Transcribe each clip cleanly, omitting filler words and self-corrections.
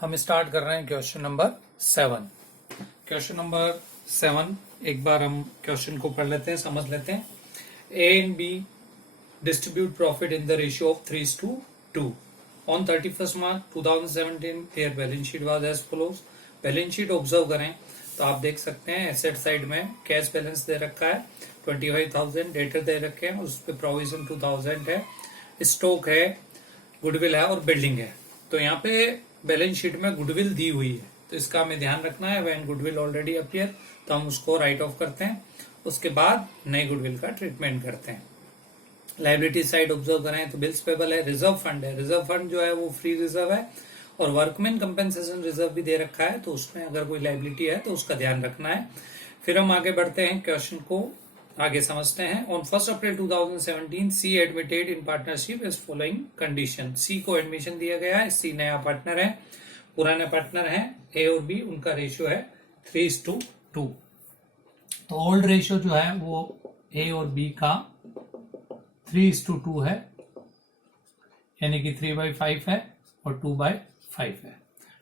हम स्टार्ट कर रहे हैं क्वेश्चन नंबर 7। क्वेश्चन नंबर 7 एक बार हम क्वेश्चन को पढ़ लेते हैं, समझ लेते हैं। A and B distribute profit in the ratio of 3:2. On 31st March 2017 their balance sheet was as follows. Balance sheet observe करें तो आप देख सकते हैं एसेट साइड में कैश बैलेंस दे रखा है 25,000, डेटर दे रखे हैं, उस पर प्रोविजन 2,000 है, स्टॉक है, गुडविल है और बिल्डिंग है। तो यहाँ पे बैलेंस शीट में गुडविल दी हुई है, तो इसका हमें ध्यान रखना है। व्हेन गुडविल ऑलरेडी अपीयर तो हम उसको राइट ऑफ करते हैं, उसके बाद नए गुडविल का ट्रीटमेंट करते हैं। लाइबिलिटी साइड ऑब्जर्व करें तो बिल्स पेबल है, रिजर्व फंड है, रिजर्व फंड जो है वो फ्री रिजर्व है और वर्कमैन कंपेंसेशन रिजर्व भी दे रखा है, तो उसमें अगर कोई लाइबिलिटी है तो उसका ध्यान रखना है। फिर हम आगे बढ़ते हैं, क्वेश्चन को आगे समझते हैं। On 1 April 2017 C admitted in partnership is following condition. C को एडमिशन दिया गया है, सी नया पार्टनर है, पुराने पार्टनर है ए और बी, उनका रेशियो है 3:2। तो ओल्ड रेशियो जो है वो ए और बी का 3:2 है, यानी कि 3/5 है और 2/5 है।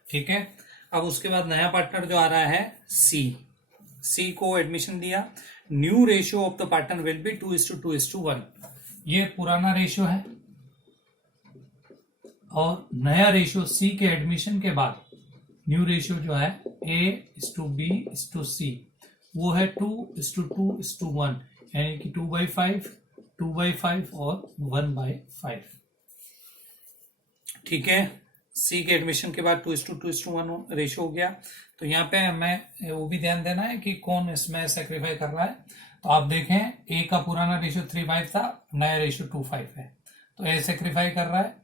ठीक है, अब उसके बाद नया पार्टनर जो आ रहा है सी को एडमिशन दिया। New ratio of the partner will B 2:2:1। ये पुराना रेशियो है और नया रेशियो सी के एडमिशन के बाद न्यू रेशियो जो है A:B:C वो है 2:2:1, यानी कि 2/5, 2/5 और 1/5। ठीक है, सी के एडमिशन के बाद 2:2:1 रेशियो हो गया। तो यहाँ पे हमें वो भी ध्यान देना है कि कौन इसमें सेक्रीफाई कर रहा है। तो आप देखें ए का पुराना रेशियो 3/5 था, नया रेशियो 2/5 है, तो ए सेक्रीफाई कर रहा है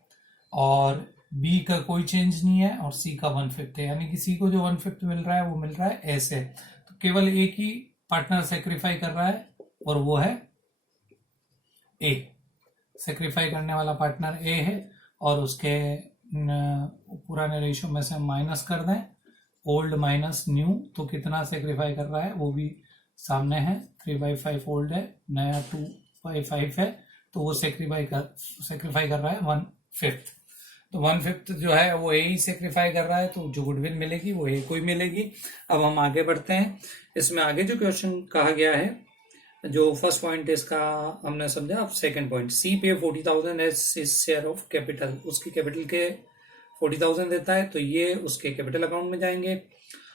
और बी का कोई चेंज नहीं है और सी का 1/5 है, यानी कि सी को जो 1/5 मिल रहा है वो मिल रहा है ए से। तो केवल एक ही पार्टनर सेक्रीफाई कर रहा है और वो है ए। सेक्रीफाई करने वाला पार्टनर ए है और उसके पुराने रेशियो में से माइनस कर दें, ओल्ड माइनस न्यू, तो कितना सेक्रीफाई कर रहा है वो भी सामने है। 3/5 ओल्ड है, नया 2/5 है, तो वो सेक्रीफाई कर रहा है 1/5। तो 1/5 जो है वो ए ही सेक्रीफाई कर रहा है, तो जो गुडविल मिलेगी वो ए को ही मिलेगी। अब हम आगे बढ़ते हैं। इसमें आगे जो क्वेश्चन कहा गया है, जो फर्स्ट पॉइंट इसका हमने समझा, अब सेकंड पॉइंट, सी पे 40,000 एज शेयर ऑफ कैपिटल, उसकी कैपिटल के 40,000 देता है, तो ये उसके कैपिटल अकाउंट में जाएंगे।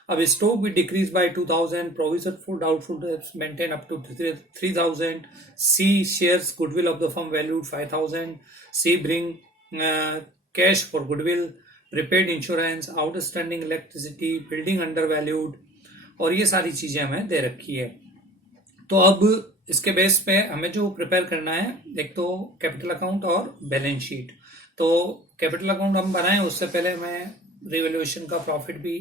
अब स्टॉक भी decrease by 2,000, provision for doubtful debts maintain up to 3,000, C shares goodwill of the firm valued 5,000, C bring cash for goodwill, prepaid insurance, outstanding electricity, building under valued, और ये सारी चीजें हमें दे रखी है। तो अब इसके बेस पे हमें जो प्रिपेयर करना है, एक तो कैपिटल अकाउंट और बैलेंस शीट। तो कैपिटल अकाउंट हम बनाएं उससे पहले हमें रिवैल्यूएशन का प्रॉफिट भी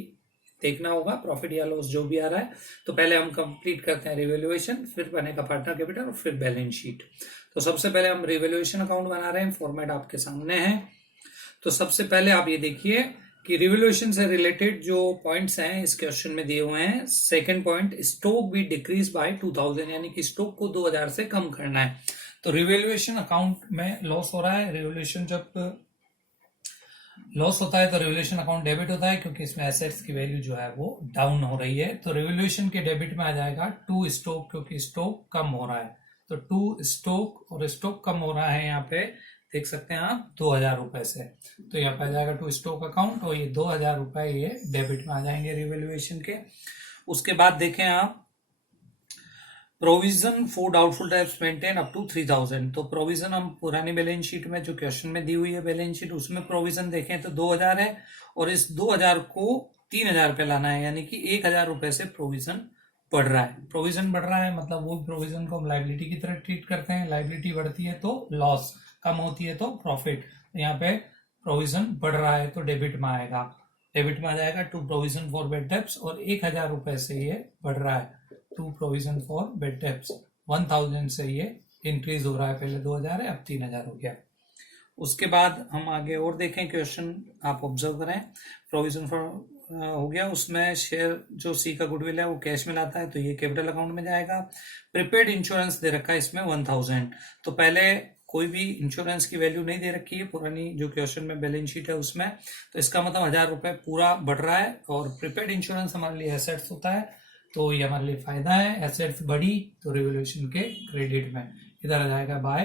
देखना होगा, प्रॉफिट या लॉस जो भी आ रहा है। तो पहले हम कंप्लीट करते हैं रिवैल्यूएशन, फिर बनेगा पार्टनर कैपिटल और फिर बैलेंस शीट। तो सबसे पहले हम रिवैल्यूएशन अकाउंट बना रहे हैं, फॉर्मेट आपके सामने है। तो सबसे पहले आप ये देखिए कि रिवैल्यूएशन से रिलेटेड जो पॉइंट्स हैं इस क्वेश्चन में दिए हुए हैं। सेकंड पॉइंट, स्टॉक भी डिक्रीज बाय 2,000, यानी कि स्टॉक को 2,000 से कम करना है। तो रिवैल्यूएशन अकाउंट में लॉस हो रहा है। रिवैल्यूएशन जब लॉस होता है तो रिवैल्यूएशन अकाउंट डेबिट होता है, क्योंकि इसमें एसेट्स की वैल्यू जो है वो डाउन हो रही है। तो रिवैल्यूएशन के डेबिट में आ जाएगा टू स्टॉक, क्योंकि स्टॉक कम हो रहा है। तो टू स्टॉक, और स्टॉक कम हो रहा है यहाँ पे देख सकते हैं आप 2,000 रुपए से, तो यहाँ पे आ जाएगा टू स्टॉक अकाउंट और ये 2,000 रुपए ये डेबिट में आ जाएंगे रिवैल्यूएशन के। उसके बाद देखें आप, provision for doubtful debts maintain up to 3,000। तो प्रोविजन हम पुरानी बैलेंस शीट में जो क्वेश्चन में दी हुई है बैलेंस शीट, उसमें प्रोविजन देखें तो 2,000 है और इस 2,000 को 3,000 पे लाना है, यानी कि 1,000 रुपए से प्रोविजन बढ़ रहा है। प्रोविजन बढ़ रहा है मतलब वो प्रोविजन को हम लाइबिलिटी की तरह ट्रीट करते हैं। लाइबिलिटी बढ़ती है तो लॉस, कम होती है तो प्रॉफिट। यहाँ पे प्रोविजन बढ़ रहा है तो डेबिट में आएगा, डेबिट में आ जाएगा to provision for bad debts, और 1,000 रुपए से ये बढ़ रहा है to provision for bad debts. 1,000 से ये इंक्रीज हो रहा है, पहले 2,000 है अब 3,000 हो गया। उसके बाद हम आगे और देखें क्वेश्चन, आप ऑब्जर्व करें। प्रोविजन फॉर हो गया, उसमें शेयर जो सी का गुडविल है वो कैश में लाता है, तो ये कैपिटल अकाउंट में जाएगा। प्रीपेड इंश्योरेंस दे रखा है इसमें 1,000, तो पहले कोई भी इंश्योरेंस की वैल्यू नहीं दे रखी है पुरानी जो क्वेश्चन में बैलेंस शीट है उसमें, तो इसका मतलब 1000 रुपए पूरा बढ़ रहा है। और प्रीपेड इंश्योरेंस हमारे लिए एसेट्स होता है, तो ये हमारे लिए फायदा है। एसेट्स बढ़ी तो रिवोल्यूशन के क्रेडिट में इधर आ जाएगा by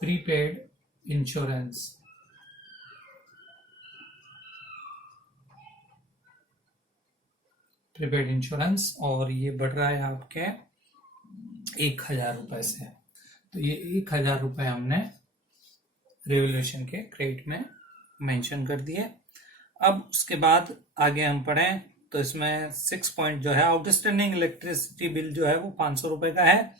prepaid insurance. Prepaid insurance, और ये बढ़ रहा है आपके 1000 रुपए से, तो ये 1000 रुपए हमने रिवोल्यूशन के क्रेडिट में मेंशन कर दिए। अब उसके बाद आगे हम पढ़ें तो इसमें 6 पॉइंट जो है, आउटस्टैंडिंग इलेक्ट्रिसिटी बिल जो है वो 500 रुपए का है,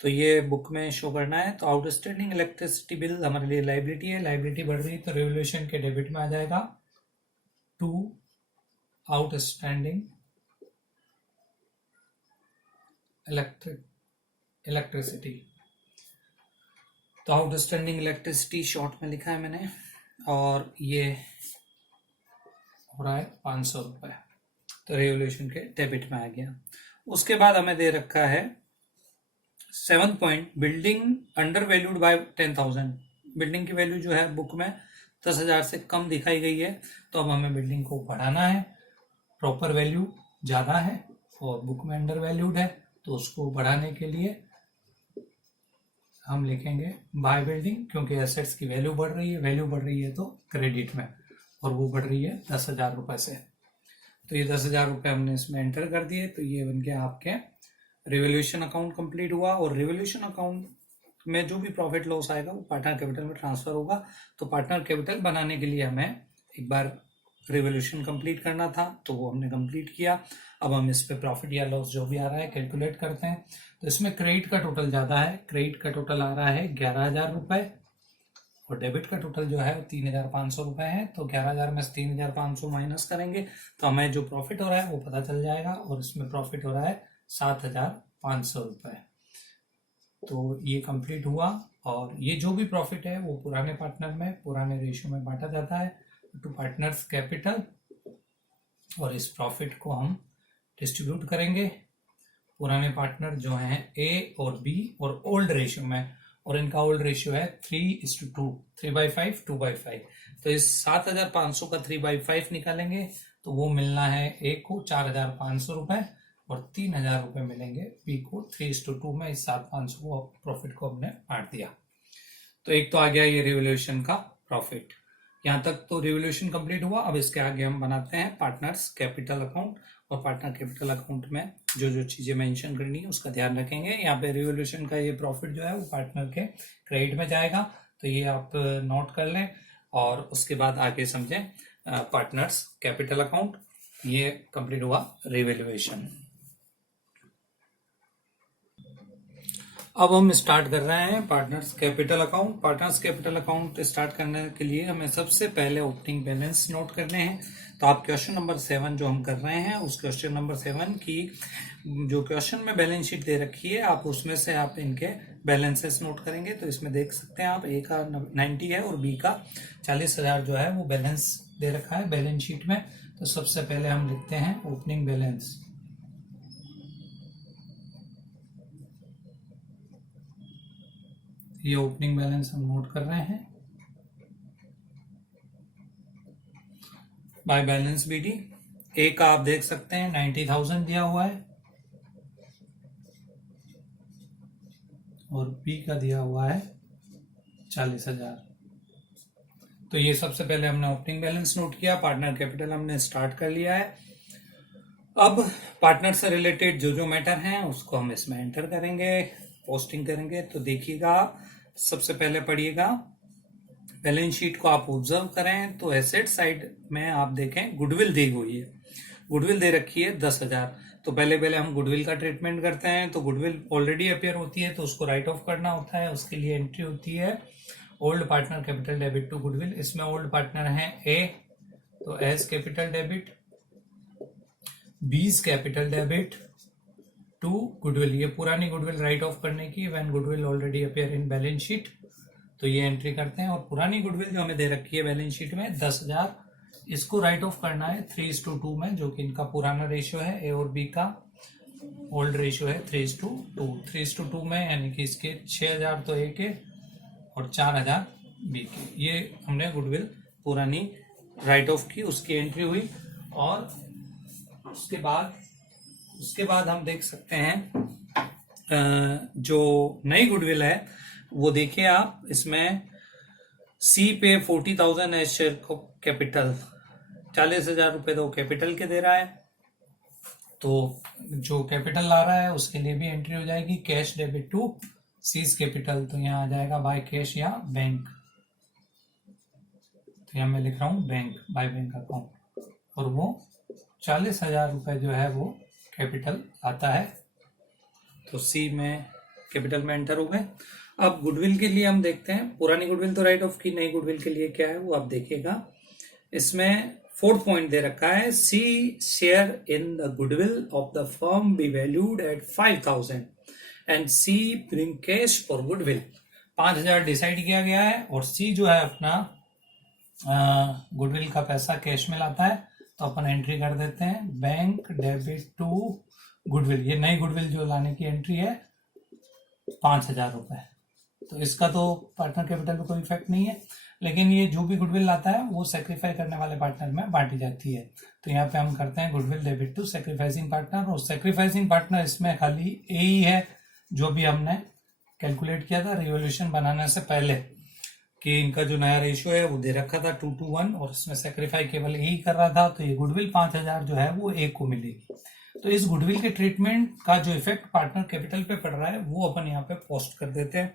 तो ये बुक में शो करना है। तो आउटस्टैंडिंग इलेक्ट्रिसिटी बिल हमारे लिए लाइबिलिटी है, लाइबिलिटी बढ़ रही तो रिवोल्यूशन के डेबिट में आ जाएगा टू आउटस्टैंडिंग इलेक्ट्रिसिटी। तो आउटस्टैंडिंग इलेक्ट्रिसिटी शॉर्ट में लिखा है मैंने, और ये हो रहा है 500 रुपए, तो रिवोल्यूशन के डेबिट में आ गया। उसके बाद हमें दे रखा है 7 point, building under valued bye 10,000। Building की वैल्यू जो है बुक में 10,000 से कम दिखाई गई है, तो अब हमें बिल्डिंग को बढ़ाना है। प्रॉपर वैल्यू ज्यादा है और बुक में अंडर वैल्यूड है, तो उसको बढ़ाने के लिए हम लिखेंगे बाय बिल्डिंग, क्योंकि एसेट्स की वैल्यू बढ़ रही है, वैल्यू बढ़ रही है तो क्रेडिट में, और वो बढ़ रही है 10,000 रुपए से। तो ये 10,000 रुपए हमने इसमें एंटर कर दिए, तो ये बन गया आपके रिवोल्यूशन अकाउंट कंप्लीट हुआ। और रिवोल्यूशन अकाउंट में जो भी प्रॉफिट लॉस आएगा वो पार्टनर कैपिटल में ट्रांसफर होगा। तो पार्टनर कैपिटल बनाने के लिए हमें एक बार रिवोल्यूशन कंप्लीट करना था, तो वो हमने कंप्लीट किया। अब हम इस पे प्रॉफिट या लॉस जो भी आ रहा है कैलकुलेट करते हैं। तो इसमें क्रेडिट का टोटल ज्यादा है, क्रेडिट का टोटल आ रहा है 11,000 रुपए, और डेबिट का टोटल जो है 3,500 रुपए है। तो 11,000 में से 3,500 माइनस करेंगे तो हमें जो प्रॉफिट हो रहा है वो पता चल जाएगा, और इसमें प्रॉफिट हो रहा है 7,500 रुपए। तो ये कंप्लीट हुआ, और ये जो भी प्रॉफिट है वो पुराने पार्टनर में पुराने रेशियो में बांटा जाता है टू पार्टनर्स कैपिटल, और इस प्रॉफिट को हम डिस्ट्रीब्यूट करेंगे। पुराने पार्टनर जो हैं ए और बी और ओल्ड रेशियो में, और इनका ओल्ड रेशियो है 3:2, 3/5, 2/5। तो इस 7,500 का 3/5 निकालेंगे तो वो मिलना है ए को 4,500 रुपए, और 3,000 रुपए मिलेंगे बी को 3:2 में। इस 7,500 को प्रॉफिट को हमने बांट दिया। तो एक तो आ गया ये रिवोल्यूशन का प्रॉफिट। यहाँ तक तो रिवोल्यूशन कंप्लीट हुआ। अब इसके आगे हम बनाते हैं पार्टनर्स कैपिटल अकाउंट, और पार्टनर कैपिटल अकाउंट में जो जो चीजें मेंशन करनी है उसका ध्यान रखेंगे। यहाँ पे रिवोल्यूशन का ये प्रॉफिट जो है वो पार्टनर के क्रेडिट में जाएगा, तो ये आप नोट कर लें, और उसके बाद आगे समझें पार्टनर्स कैपिटल अकाउंट। ये कंप्लीट हुआ रिवोल्यूशन। अब हम स्टार्ट कर रहे हैं partners capital account. Partners capital account start करने के लिए हमें सबसे पहले ओपनिंग बैलेंस नोट करने हैं। तो आप क्वेश्चन नंबर 7 जो हम कर रहे हैं उस क्वेश्चन नंबर 7 की जो क्वेश्चन में बैलेंस शीट दे रखी है, आप उसमें से आप इनके बैलेंसेस नोट करेंगे। तो इसमें देख सकते हैं आप, ए का 90 है और बी का 40,000 जो है वो बैलेंस दे रखा है बैलेंस शीट में। तो सबसे पहले हम लिखते हैं ओपनिंग बैलेंस। ये ओपनिंग बैलेंस हम नोट कर रहे हैं बाय बैलेंस बीडी। ए का आप देख सकते हैं 90,000 दिया हुआ है, और बी का दिया हुआ है 40,000। तो ये सबसे पहले हमने ओपनिंग बैलेंस नोट किया। पार्टनर कैपिटल हमने स्टार्ट कर लिया है। अब पार्टनर से रिलेटेड जो जो मैटर हैं उसको हम इसमें एंटर करेंगे, पोस्टिंग करेंगे। तो देखिएगा, सबसे पहले पढ़िएगा बैलेंस शीट को आप ऑब्जर्व करें तो एसेट साइड में आप देखें गुडविल दी हुई है, गुडविल दे रखी है 10,000। तो पहले हम गुडविल का ट्रीटमेंट करते हैं। तो गुडविल ऑलरेडी अपियर होती है तो उसको राइट ऑफ करना होता है, उसके लिए एंट्री होती है old partner capital debit to goodwill. इसमें ओल्ड पार्टनर है ए, तो A's capital debit, B's capital debit to goodwill. ये पुरानी गुडविल राइट ऑफ करने की, when goodwill already appear in balance sheet. तो ये एंट्री करते हैं। और पुरानी गुडविल जो हमें दे रखी है बैलेंस शीट में 10,000, इसको राइट ऑफ करना है 3:2 में, जो कि इनका पुराना रेशियो है। ए और बी का ओल्ड रेशियो है 3:2, 3:2 में, यानी कि इसके 6,000 तो ए के और 4000 बी के। ये हमने गुडविल पुरानी राइट ऑफ की, उसकी एंट्री हुई। और उसके बाद हम देख सकते हैं जो नई गुडविल है वो देखिए आप, इसमें सी पे 40,000 एज शेयर को कैपिटल, 40,000 रुपए तो कैपिटल के दे रहा है, तो जो कैपिटल ला रहा है उसके लिए भी एंट्री हो जाएगी cash debit to C's capital. तो यहाँ आ जाएगा बाय कैश या बैंक, तो यहाँ मैं लिख रहा हूँ बैंक, बाय बैंक अकाउंट, और वो 40,000 रुपए जो है वो कैपिटल आता है। तो सी में कैपिटल में एंटर हो गए। अब गुडविल के लिए हम देखते हैं, पुरानी गुडविल तो राइट ऑफ की, नई गुडविल के लिए क्या है वो आप देखिएगा। इसमें 4th पॉइंट दे रखा है, C share in the goodwill of the firm B valued at 5,000 and C bring cash for goodwill. 5,000 decide किया गया है और सी जो है अपना गुडविल का पैसा कैश में लाता है। तो अपन एंट्री कर देते हैं बैंक डेबिट टू गुडविल। ये नई गुडविल जो लाने की एंट्री है 5,000 रुपए। तो इसका तो पार्टनर कैपिटल पे कोई इफेक्ट नहीं है, लेकिन ये जो भी गुडविल लाता है वो सेक्रीफाई करने वाले पार्टनर में बांटी जाती है। तो यहाँ पे हम करते हैं goodwill debit to sacrificing partner, और सेक्रीफाइसिंग पार्टनर इसमें खाली ए ही है, जो भी हमने कैलकुलेट किया था रिवोल्यूशन बनाने से पहले कि इनका जो नया रेशियो है वो दे रखा था 2:1, और इसमें सेक्रीफाई केवल ए ही कर रहा था। तो ये गुडविल 5,000 जो है वो ए को मिलेगी। तो इस गुडविल के ट्रीटमेंट का जो इफेक्ट पार्टनर कैपिटल पे पड़ रहा है वो अपन यहाँ पे पोस्ट कर देते हैं।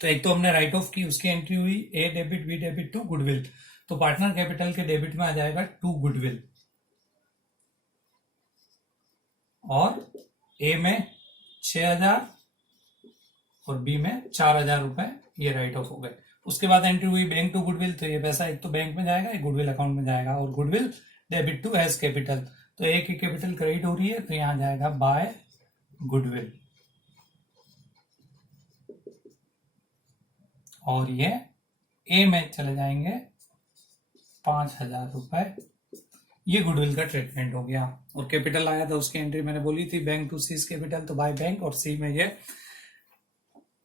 तो एक तो हमने राइट ऑफ की, उसकी एंट्री हुई A debit B debit to goodwill, तो पार्टनर कैपिटल के डेबिट में आ जाएगा टू गुडविल, और ए में 6,000 और बी में 4,000 रुपए ये राइट ऑफ हो गए। उसके बाद एंट्री हुई बैंक टू गुडविल, तो ये पैसा एक तो बैंक में जाएगा, एक गुडविल अकाउंट में जाएगा, और goodwill debit to A's capital, तो एक ही कैपिटल क्रेडिट हो रही है, तो यहां जाएगा बाय गुडविल, और ये ए में चले जाएंगे 5,000 रुपए। ये गुडविल का ट्रीटमेंट हो गया। और कैपिटल आया था उसकी एंट्री मैंने बोली थी बैंक टू सीज कैपिटल, तो बाय बैंक, और सी में ये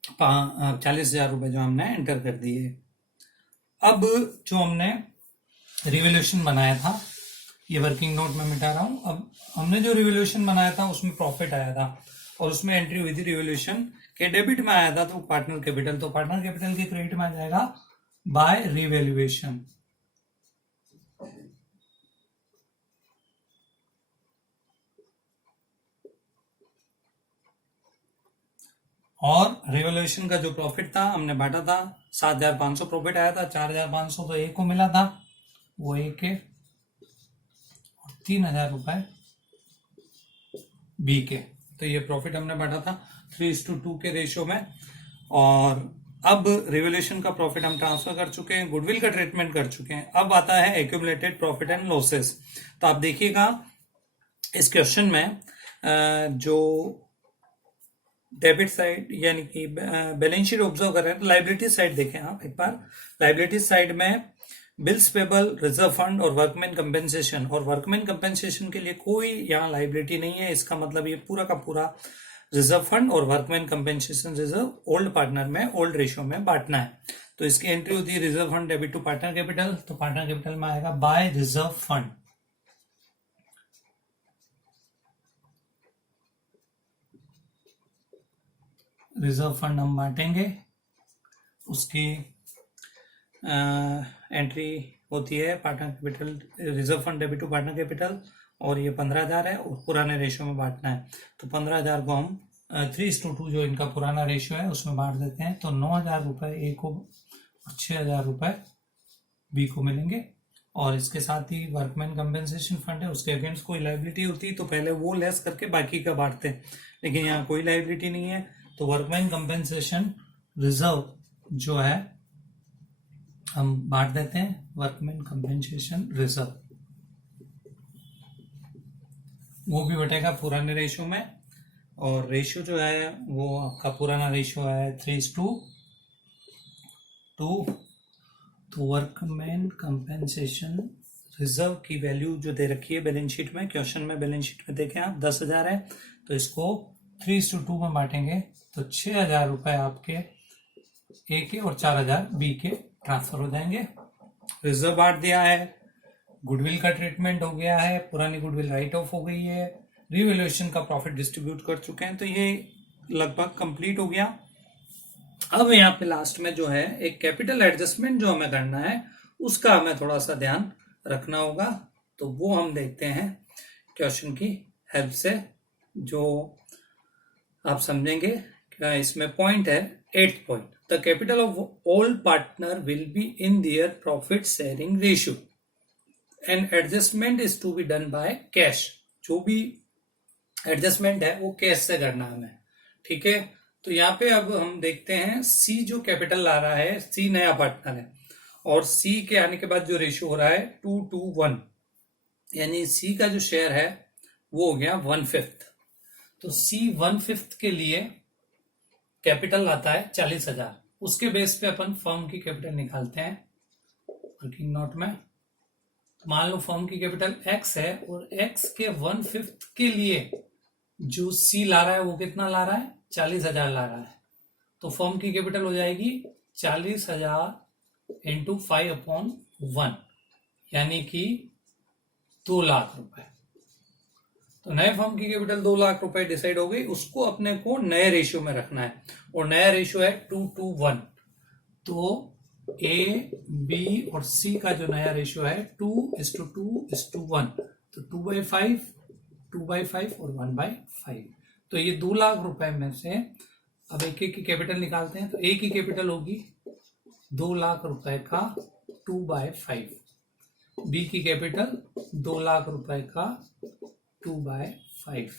40,000 रुपए जो हमने एंटर कर दिए। अब जो हमने रिवोल्यूशन बनाया था, ये वर्किंग नोट में मिटा रहा हूं। अब हमने जो रिवोल्यूशन बनाया था उसमें प्रॉफिट आया था, और उसमें एंट्री हुई थी रिवोल्यूशन के डेबिट में आया था, तो पार्टनर कैपिटल, तो पार्टनर कैपिटल के क्रेडिट में आ जाएगा बाय रिवैल्यूएशन। और रिवैल्यूएशन का जो प्रॉफिट था हमने बांटा था, 7,500 प्रॉफिट आया था, 4,500 तो ए को मिला था, वो ए के, और 3,000 रुपए बी के। तो ये प्रॉफिट हमने बांटा था 3:2 के रेशियो में। और अब रिवोल्यूशन का प्रॉफिट हम ट्रांसफर कर चुके हैं, गुडविल का ट्रीटमेंट कर चुके हैं। अब आता है एक्यूमुलेटेड प्रॉफिट एंड लॉसेस। तो आप देखिएगा इस क्वेश्चन में जो डेबिट साइड यानी कि बैलेंस शीट ऑब्जर्व कर रहे हैं, तो लाइबिलिटी साइड देखें आप एक बार। लाइबिलिटी साइड में बिल्स पेबल, रिजर्व फंड और वर्कमैन कंपेंसेशन, और वर्कमैन कंपेंसेशन के लिए कोई यहाँ लाइबिलिटी नहीं है। इसका मतलब ये पूरा का पूरा रिजर्व फंड और workman compensation reserve old partner में, ओल्ड रेशियो में बांटना है। तो इसकी एंट्री होती है reserve fund debit to partner capital, तो पार्टनर कैपिटल में आएगा by reserve fund. Reserve fund हम बांटेंगे, उसकी एंट्री होती है partner capital, reserve fund debit to partner capital, और ये 15,000 है और पुराने रेशियो में बांटना है। तो 15,000 को हम 3:2 जो इनका पुराना रेशियो है उसमें बांट देते हैं। तो 9,000 रुपए ए को और 6,000 रुपए बी को मिलेंगे। और इसके साथ ही वर्कमैन कंपेंसेशन फंड है, उसके अगेंस्ट कोई लाइबिलिटी होती तो पहले वो लेस करके बाकी का बांटते, लेकिन यहाँ कोई लाइबिलिटी नहीं है। तो वर्कमैन कंपेंसेशन रिजर्व जो है हम बांट देते हैं वर्कमैन कंपेंसेशन रिजर्व, वो भी बटेगा पुराने रेशियो में। और रेशियो जो है वो आपका पुराना रेशियो है 3:2। तो वर्कमैन कंपेंसेशन रिजर्व की वैल्यू जो दे रखी है बैलेंस शीट में, क्वेश्चन में बैलेंस शीट में देखें आप 10,000 है, तो इसको 3:2 में बांटेंगे तो 6,000 रुपए आपके ए के और 4000 बी के ट्रांसफर हो जाएंगे। रिजर्व बांट दिया है, गुडविल का ट्रीटमेंट हो गया है, पुरानी गुडविल राइट ऑफ हो गई है, रिवैल्यूएशन का प्रॉफिट डिस्ट्रीब्यूट कर चुके हैं, तो ये लगभग कंप्लीट हो गया। अब यहाँ पे लास्ट में जो है एक कैपिटल एडजस्टमेंट जो हमें करना है उसका हमें थोड़ा सा ध्यान रखना होगा, तो वो हम देखते हैं क्वेश्चन की हेल्प से, जो आप समझेंगे। क्या इसमें पॉइंट है 8th point, the capital of all partner will be in their profit sharing ratio and adjustment is to be done by cash. जो भी एडजस्टमेंट है वो कैश से करना है हमें, ठीक है। तो यहाँ पे अब हम देखते हैं सी जो कैपिटल ला रहा है, सी नया पार्टनर है और सी के आने के बाद जो रेशियो हो रहा है 2:1, यानी सी का जो शेयर है वो हो गया 1/5। तो सी 1/5 के लिए कैपिटल आता है 40,000, उसके बेस पे अपन फर्म की कैपिटल निकालते हैं वर्किंग नोट में। तो मान लो फर्म की कैपिटल एक्स है और एक्स के 1/5 के लिए जो सी ला रहा है वो कितना ला रहा है, 40,000 ला रहा है। तो फर्म की कैपिटल हो जाएगी 40,000 इंटू 5/1, यानी कि 2 लाख रुपए। तो नए फर्म की कैपिटल 2 लाख रुपए डिसाइड हो गई, उसको अपने को नए रेशियो में रखना है और नया रेशियो है 2:1। तो ए बी और सी का जो नया रेशियो है 2:2:1, तो 2/5, 2/5 और 1/5। तो ये 2 लाख रुपए में से अब एक एक की कैपिटल निकालते हैं। तो ए की कैपिटल होगी 2 लाख रुपए का 2/5, बी की कैपिटल 2 लाख रुपए का 2/5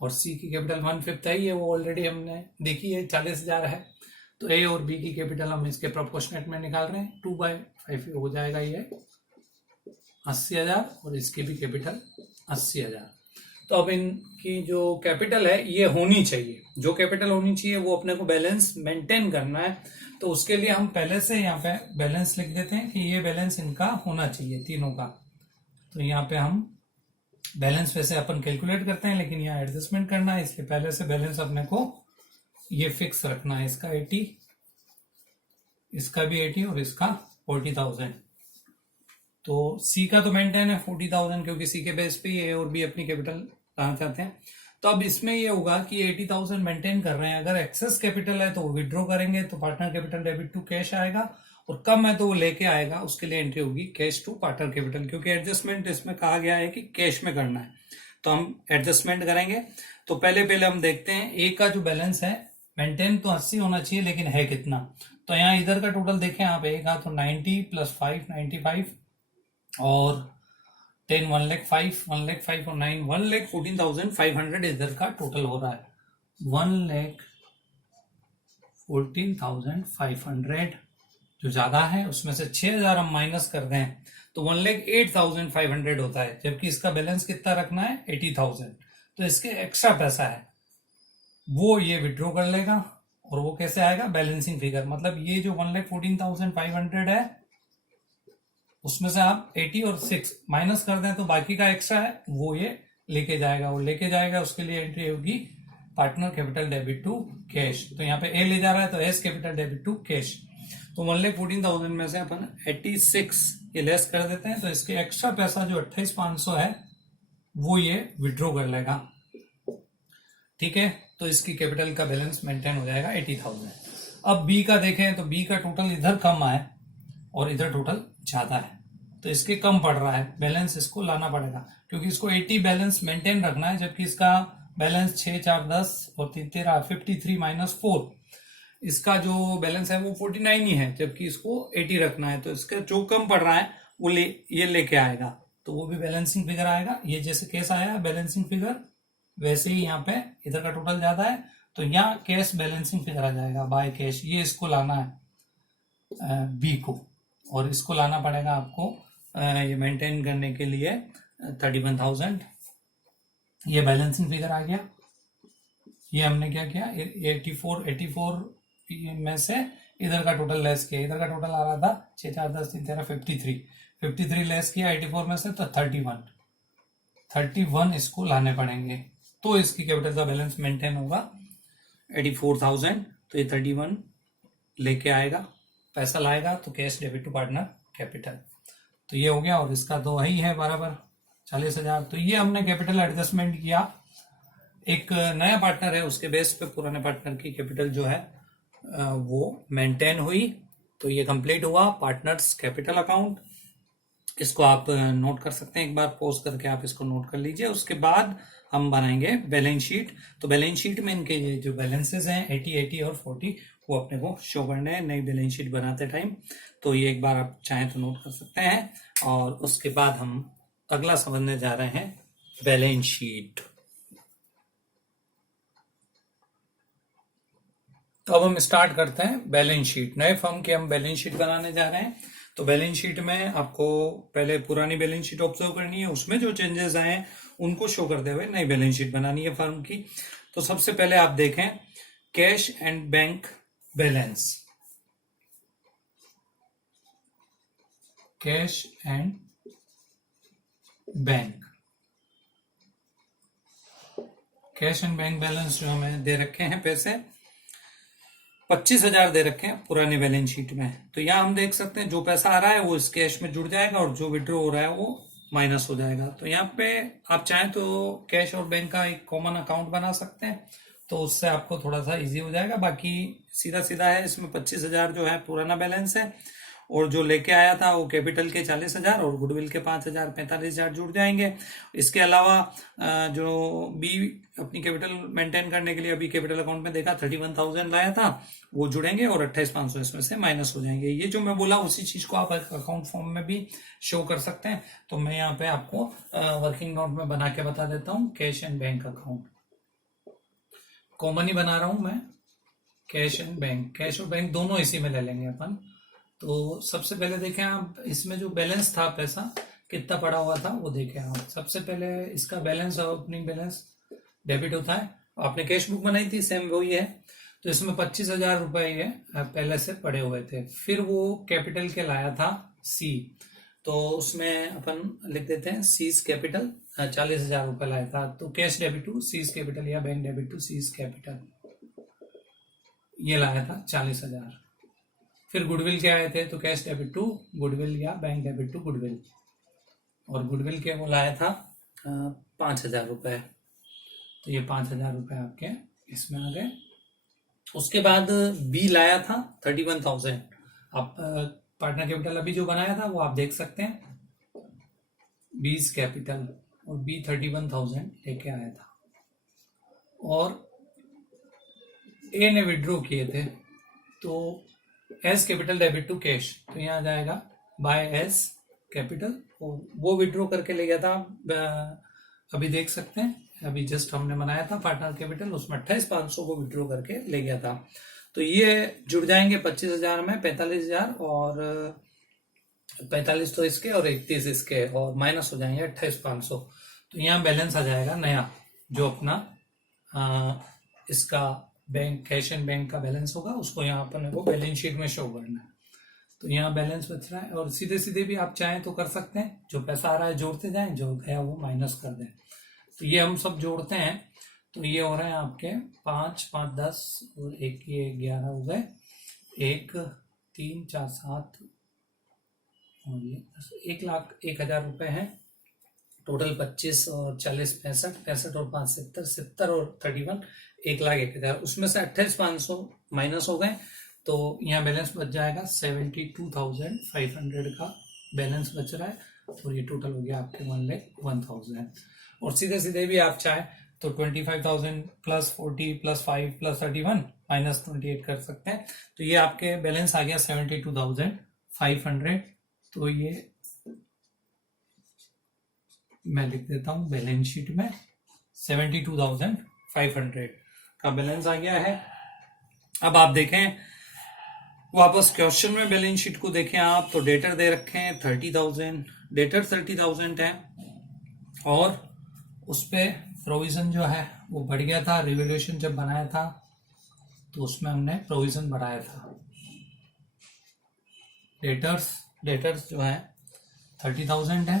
और सी की कैपिटल 1/5 है, ये वो ऑलरेडी हमने देखी है 40,000 है। तो ए और बी की कैपिटल हम इसके प्रोपोर्शनेट में निकाल रहे हैं, 2/5 हो जाएगा ये 80,000 और इसकी भी कैपिटल 80,000। तो अब इनकी जो कैपिटल है ये होनी चाहिए, जो कैपिटल होनी चाहिए वो अपने को बैलेंस मेंटेन करना है। तो उसके लिए हम पहले से यहाँ पे बैलेंस लिख देते हैं कि ये बैलेंस इनका होना चाहिए तीनों का। तो यहाँ पे हम बैलेंस वैसे अपन कैलकुलेट करते हैं, लेकिन यहाँ एडजस्टमेंट करना है, इसलिए पहले से बैलेंस अपने को ये फिक्स रखना है। इसका 80, इसका भी 80 और इसका 40,000। तो सी का तो मेंटेन है 40,000, क्योंकि सी के बेस पे ए और बी अपनी कैपिटल लाना चाहते हैं। तो अब इसमें ये होगा कि 80,000 मेंटेन कर रहे हैं, अगर एक्सेस कैपिटल है तो वो विड्रॉ करेंगे तो partner capital debit to cash आएगा, और कम है तो वो लेके आएगा, उसके लिए एंट्री होगी कैश टू पार्टनर कैपिटल, क्योंकि एडजस्टमेंट इसमें कहा गया है कि कैश में करना है। तो हम एडजस्टमेंट करेंगे। तो पहले हम देखते हैं ए का जो बैलेंस है, मेंटेन तो 80 होना चाहिए, लेकिन है कितना। तो यहाँ इधर का टोटल देखें आप, ए का तो 90 + 5 95 और 10 1,05,000 1,05,000 और 9 1,14,500 इधर का टोटल हो रहा है। 1,14,500 जो ज्यादा है उसमें से 6,000 हम माइनस कर दें तो 1,08,500 होता है, जबकि इसका बैलेंस कितना रखना है 80,000। तो इसके एक्स्ट्रा पैसा है वो ये विड्रॉ कर लेगा, और वो कैसे आएगा, बैलेंसिंग फिगर। मतलब ये जो 1,14,500 है उसमें से आप 80 और 6 माइनस कर दें तो बाकी का एक्स्ट्रा है वो ये लेके जाएगा, और लेके जाएगा उसके लिए एंट्री होगी partner capital debit to cash. तो यहाँ पे ए ले जा रहा है तो A's capital debit to cash. तो 1,14,000 में से अपन 86 ये लेस कर देते हैं, तो इसके एक्स्ट्रा पैसा जो 28,500 है वो ये विड्रॉ कर लेगा, ठीक है। तो इसकी कैपिटल का बैलेंस मेंटेन हो जाएगा 80,000। अब बी का देखें तो बी का टोटल इधर कम आए और इधर टोटल ज्यादा है, तो इसके कम पड़ रहा है, बैलेंस इसको लाना पड़ेगा, क्योंकि इसको 80 बैलेंस मेंटेन रखना है, जबकि इसका बैलेंस 6 4 10 और 3 13 53 - 4, इसका जो बैलेंस है वो 49 ही है, जबकि इसको 80 रखना है। तो इसका जो कम पड़ रहा है वो ये लेके आएगा, तो वो भी बैलेंसिंग फिगर आएगा। ये जैसे केस आया बैलेंसिंग फिगर, वैसे ही यहाँ पे इधर का टोटल ज्यादा है तो यहाँ कैश बैलेंसिंग फिगर आ जाएगा बाय कैश। ये इसको लाना है बी को, और इसको लाना पड़ेगा आपको ये मेंटेन करने के लिए 31,000। ये बैलेंसिंग फिगर आ गया। ये हमने क्या किया, 84 में से इधर का टोटल लेस किया, इधर का टोटल आ रहा था 6 4 10 3 13 53 लेस किया 84 में से, तो 31 इसको लाने पड़ेंगे, तो इसकी कैपिटल का बैलेंस मेंटेन होगा 84,000। तो ये 31 लेके आएगा, पैसा लाएगा, तो cash debit to partner capital. तो ये हो गया, और इसका तो वही है बराबर 40,000। तो ये हमने कैपिटल एडजस्टमेंट किया, एक नया पार्टनर है उसके बेस पे पुराने पार्टनर की कैपिटल जो है वो मेंटेन हुई। तो ये कंप्लीट हुआ पार्टनर्स कैपिटल अकाउंट। इसको आप नोट कर सकते हैं, एक बार पॉज करके आप इसको नोट कर लीजिए। उसके बाद हम बनाएंगे बैलेंस शीट। तो बैलेंस शीट में इनके ये जो बैलेंसेस हैं 80, 80 और 40 वो अपने को शो करने हैं नई बैलेंस शीट बनाते टाइम। तो ये एक बार आप चाहें तो नोट कर सकते हैं। और उसके बाद हम अगला समझने जा रहे हैं बैलेंस शीट। तो अब हम स्टार्ट करते हैं बैलेंस शीट। नए फर्म की हम बैलेंस शीट बनाने जा रहे हैं। तो बैलेंस शीट में आपको पहले पुरानी बैलेंस शीट ऑब्जर्व करनी है, उसमें जो चेंजेस आए हैं उनको शो करते हुए नई बैलेंस शीट बनानी है फर्म की। तो सबसे पहले आप देखें cash and bank balance, cash and bank, cash and bank balance जो हमें दे रखे हैं पैसे 25,000 दे रखे हैं पुरानी बैलेंस शीट में। तो यहां हम देख सकते हैं जो पैसा आ रहा है वो इस कैश में जुड़ जाएगा और जो विड्रॉ हो रहा है वो माइनस हो जाएगा। तो यहाँ पे आप चाहें तो कैश और बैंक का एक कॉमन अकाउंट बना सकते हैं, तो उससे आपको थोड़ा सा इजी हो जाएगा। बाकी सीधा सीधा है, इसमें 25,000 जो है पुराना बैलेंस है और जो लेके आया था वो कैपिटल के 40,000 और गुडविल के 5,000, 45,000 जुड़ जाएंगे। इसके अलावा जो बी अपनी कैपिटल मेंटेन करने के लिए अभी कैपिटल अकाउंट में देखा 31,000 लाया था वो जुड़ेंगे और 28,500 इसमें से माइनस हो जाएंगे। ये जो मैं बोला उसी चीज को आप अकाउंट फॉर्म में भी शो कर सकते हैं। तो मैं यहाँ पे आपको वर्किंग नोट में बना के बता देता हूँ। Cash and bank account common ही बना रहा हूं मैं, कैश एंड बैंक, कैश और बैंक दोनों इसी में ले लेंगे अपन। तो सबसे पहले देखें आप इसमें जो बैलेंस था पैसा कितना पड़ा हुआ था वो देखें आप। सबसे पहले इसका बैलेंस और ओपनिंग बैलेंस डेबिट होता है, आपने कैश बुक बनाई थी सेम वही है। तो इसमें 25,000 रुपए ये पहले से पड़े हुए थे। फिर वो कैपिटल के लाया था सी, तो उसमें अपन लिख देते हैं सीज कैपिटल 40,000 रुपए लाया था। तो cash debit to C's capital या bank debit to C's capital ये लाया था 40,000। फिर गुडविल के आए थे, तो कैश डेबिट टू गुडविल या बैंक डेबिट टू गुडविल, और गुडविल के वो लाया था 5,000 रुपए। तो ये 5,000 रुपए आपके इसमें आ गए। उसके बाद बी लाया था 31,000। आप पार्टनर कैपिटल अभी जो बनाया था वो आप देख सकते हैं, बीज कैपिटल, और बी 31,000 लेके आया था। और ए ने विड्रॉ किए थे, तो A's capital debit to cash, तो यहाँ जाएगा बाय एस कैपिटल, और वो विड्रॉ करके ले गया था। अभी देख सकते हैं, अभी जस्ट हमने बनाया था पार्टनर कैपिटल, उसमें 28,500 को विड्रॉ करके ले गया था। तो ये जुड़ जाएंगे 25,000 में 45,000 और 45 तो इसके और 31 इसके, और माइनस हो जाएंगे 28,500। तो यहाँ बैलेंस आ जाएगा नया जो अपना इसका बैंक कैश एंड बैंक का बैलेंस होगा, उसको यहाँ पर वो बैलेंस शीट में शो करना है। तो यहाँ बैलेंस बच रहा है, और सीधे सीधे भी आप चाहें तो कर सकते हैं, जो पैसा आ रहा है जोड़ते जाएं, जो गया वो माइनस कर दें। तो ये हम सब जोड़ते हैं, तो ये हो रहे हैं आपके 5, 5, 10 और एक ये 11 हो गए, 1, 3, 4, 7 और ये 1,01,000 रुपए हैं टोटल। 25 और 40 65, 65 और 5 70, 70 और 31 1,01,000। उसमें से 28,500 माइनस हो गए, तो यहाँ बैलेंस बच जाएगा 72,500 का बैलेंस बच रहा है, और ये टोटल हो गया आपके 1,01,000। और सीधे सीधे भी आप चाहे तो 25,000 प्लस 40 प्लस 5 प्लस 31 माइनस 28 कर सकते हैं। तो ये आपके बैलेंस आ गया 72,500। तो ये मैं लिख देता हूं बैलेंस शीट में 72,500 का बैलेंस आ गया है। अब आप देखें वापस क्वेश्चन में बैलेंस शीट को देखें आप, तो डेटर दे रखे हैं 30,000, डेटर 30,000 है, और उस पे प्रोविजन जो है वो बढ़ गया था। रिवैल्यूएशन जब बनाया था तो उसमें हमने प्रोविजन बढ़ाया था। डेटर्स जो है 30,000 है,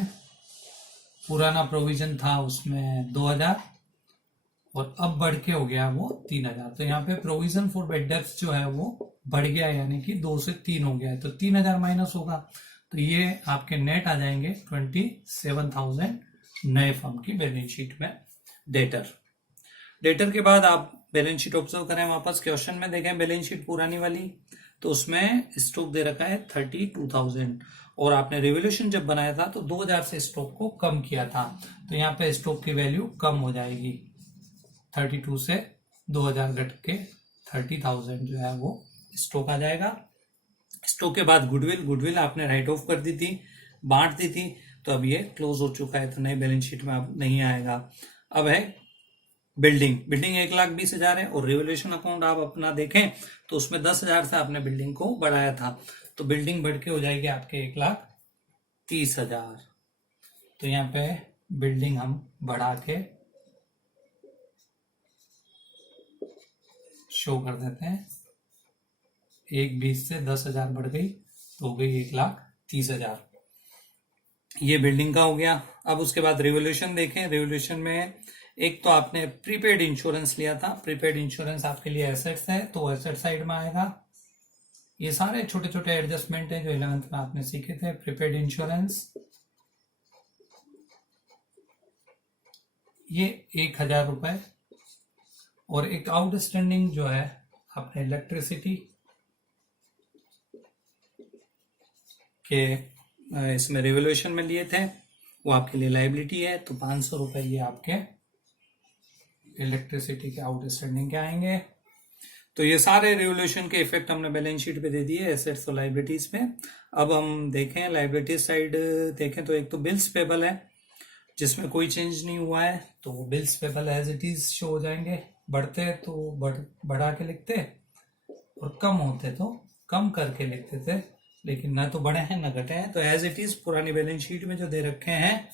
पुराना प्रोविजन था उसमें 2,000, और अब बढ़ के हो गया वो 3000। तो यहाँ पे प्रोविजन फॉर बेड डेप्थ जो है वो बढ़ गया, यानी कि 2 से 3 हो गया है, तो 3000 माइनस होगा, तो ये आपके नेट आ जाएंगे 27,000 नए फर्म की बैलेंस शीट में डेटर के बाद आप बैलेंस शीट ऑब्जर्व करें, वापस क्वेश्चन में देखें बैलेंस शीट पुरानी वाली, तो उसमें स्टॉक दे रखा है 32,000 और आपने रिवोल्यूशन जब बनाया था तो 2000 से स्टॉक को कम किया था, तो यहाँ पे स्टॉक की वैल्यू कम हो जाएगी, 32 से 2000 घट के 30,000 जो है वो स्टॉक आ जाएगा। स्टॉक के बाद गुडविल आपने राइट ऑफ कर दी थी, बांट दी थी, तो अब ये क्लोज हो चुका है, तो नई बैलेंस शीट में अब नहीं आएगा। अब है बिल्डिंग 1,20,000 है और रिवोल्यूशन अकाउंट आप अपना देखें तो उसमें 10,000 से आपने बिल्डिंग को बढ़ाया था, तो बिल्डिंग बढ़ के हो जाएगी आपके 1,30,000। तो यहाँ पे बिल्डिंग हम बढ़ा के शो कर देते हैं, 1,20 से 10,000 बढ़ गई तो हो गई 1,30,000, ये बिल्डिंग का हो गया। अब उसके बाद रिवोल्यूशन देखें, रिवोल्यूशन में एक तो आपने प्रीपेड इंश्योरेंस लिया था, प्रीपेड इंश्योरेंस आपके लिए एसेट्स है तो एसेट साइड में आएगा। ये सारे छोटे छोटे एडजस्टमेंट हैं जो 11th में आपने सीखे थे। प्रीपेड इंश्योरेंस ये 1,000 रुपए, और एक आउटस्टैंडिंग जो है आपने इलेक्ट्रिसिटी के इसमें रिवोल्यूशन में लिए थे, वो आपके लिए लाइबिलिटी है, तो 500 रुपए ये आपके इलेक्ट्रिसिटी के आउटस्टैंडिंग के आएंगे। तो ये सारे रिवोल्यूशन के इफेक्ट हमने बैलेंस शीट पे दे दिए एसेट्स और लाइबिलिटीज में। अब हम देखें लाइबिलिटी साइड देखें तो एक तो बिल्स पेबल है जिसमें कोई चेंज नहीं हुआ है, तो bills payable as it is show हो जाएंगे, बढ़ते तो बढ़ा के लिखते और कम होते तो कम करके लिखते थे, लेकिन ना तो बढ़े हैं ना घटे हैं, तो एज इट इज पुरानी बैलेंस शीट में जो दे रखे हैं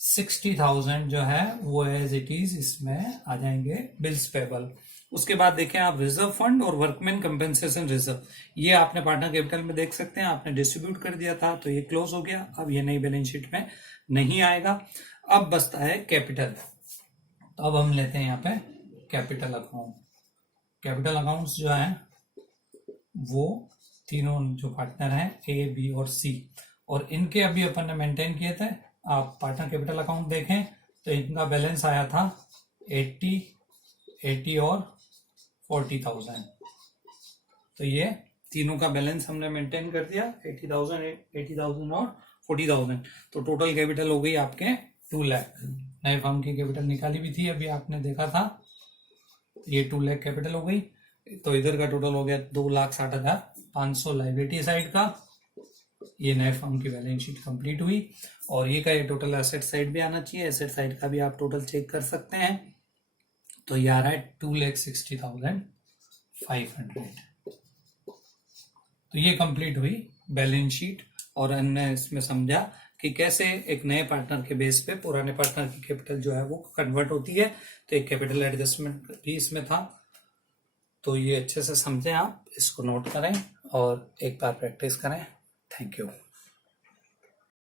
60,000 जो है वो एज इट इज इसमें आ जाएंगे बिल्स पेबल। उसके बाद देखें आप रिजर्व फंड और वर्कमैन कंपेंसेशन रिजर्व, ये आपने पार्टनर कैपिटल में देख सकते हैं, आपने डिस्ट्रीब्यूट कर दिया था तो ये क्लोज हो गया, अब ये नई बैलेंस शीट में नहीं आएगा। अब बचता है कैपिटल, तो अब हम लेते हैं यहाँ पे कैपिटल अकाउंट। कैपिटल अकाउंट्स जो है वो तीनों जो पार्टनर हैं ए बी और सी, और इनके अभी अपन ने मेंटेन किए थे। आप पार्टनर कैपिटल अकाउंट देखें तो इनका बैलेंस आया था 80 और 40,000, तो ये तीनों का बैलेंस हमने मेंटेन कर दिया 80,000 और 40,000, तो टोटल कैपिटल हो गई आपके 2 लाख। नए फर्म की कैपिटल निकाली भी थी अभी आपने देखा था, ये 2 लाख कैपिटल हो गई, तो इधर का टोटल हो गया 2,60,500 लाइबिलिटी साइड का। ये नए फर्म की बैलेंस शीट कंप्लीट हुई, और ये का ये टोटल एसेट साइड भी आना चाहिए, एसेट साइड का भी आप टोटल चेक कर सकते हैं, तो ये आ रहा है 2,60,500। तो ये कंप्लीट हुई बैलेंस शीट, और हमने इसमें समझा कि कैसे एक नए पार्टनर के बेस पे पुराने पार्टनर की कैपिटल जो है वो कन्वर्ट होती है, तो एक कैपिटल एडजस्टमेंट भी इसमें था। तो ये अच्छे से समझें, आप इसको नोट करें और एक बार प्रैक्टिस करें। Thank you.